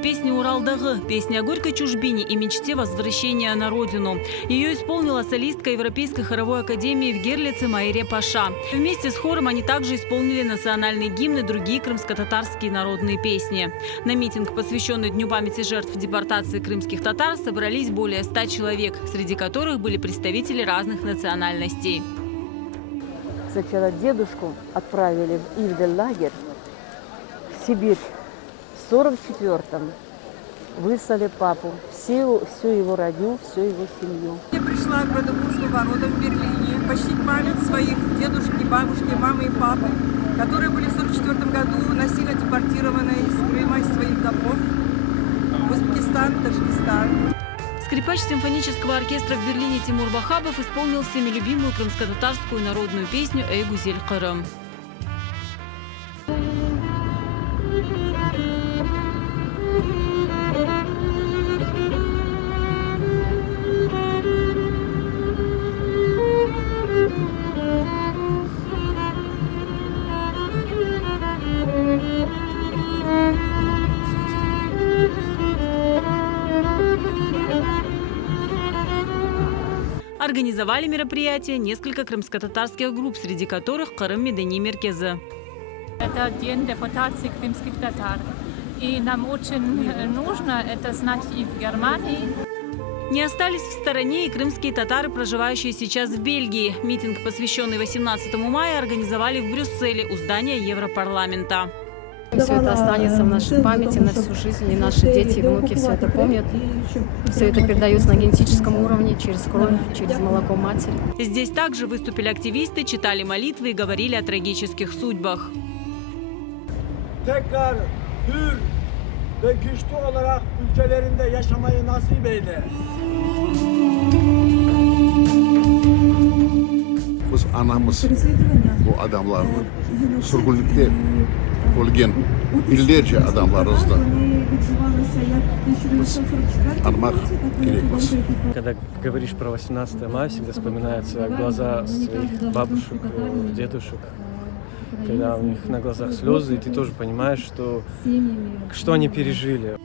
песни «Урал-Дагы», песня о горькой чужбине и мечте возвращения на родину. Ее исполнила солистка Европейской хоровой академии в Герлице Майре Паша. Вместе с хором они также исполнили национальные гимны и другие крымско-татарские народные песни. На митинг, посвященный Дню памяти жертв депортации крымских татар, собрались более 100 человек, среди которых были представители разных национальностей. Сначала дедушку отправили в Ивдель-лагерь, в Сибирь. В 1944-м выслали папу, всю его родню, всю его семью. Я пришла к Бродобурскому воротам в Берлине почтить память своих дедушки, бабушки, мамы и папы, которые были в 1944 году насильно депортированы из Крыма, из своих домов в Узбекистан, Таджикистан. Скрипач симфонического оркестра в Берлине Тимур Вахабов исполнил всеми любимую крымско-татарскую народную песню «Эй, Гузель Кырым». Организовали мероприятие несколько крымско-татарских групп, среди которых Кырым Медени Меркезы. Это день депортации крымских татар. И нам очень нужно это знать и в Германии. Не остались в стороне и крымские татары, проживающие сейчас в Бельгии. Митинг, посвященный 18 мая, организовали в Брюсселе у здания Европарламента. Все это останется в нашей памяти на всю жизнь, и наши дети и внуки все это помнят. Все это передается на генетическом уровне, через кровь, через молоко матери. Здесь также выступили активисты, читали молитвы и говорили о трагических судьбах. Tekrar hür ve güçlü olarak ülkelerinde yaşamayı nasip eyle. Biz anamız bu adamlarını sürgünlükte olgen binlerce adamlarızdı. Biz anmak gerekmez. Когда говоришь про 18 мая, всегда вспоминаются глаза своих бабушек, дедушек, когда у них на глазах слезы, и ты тоже понимаешь, что они пережили.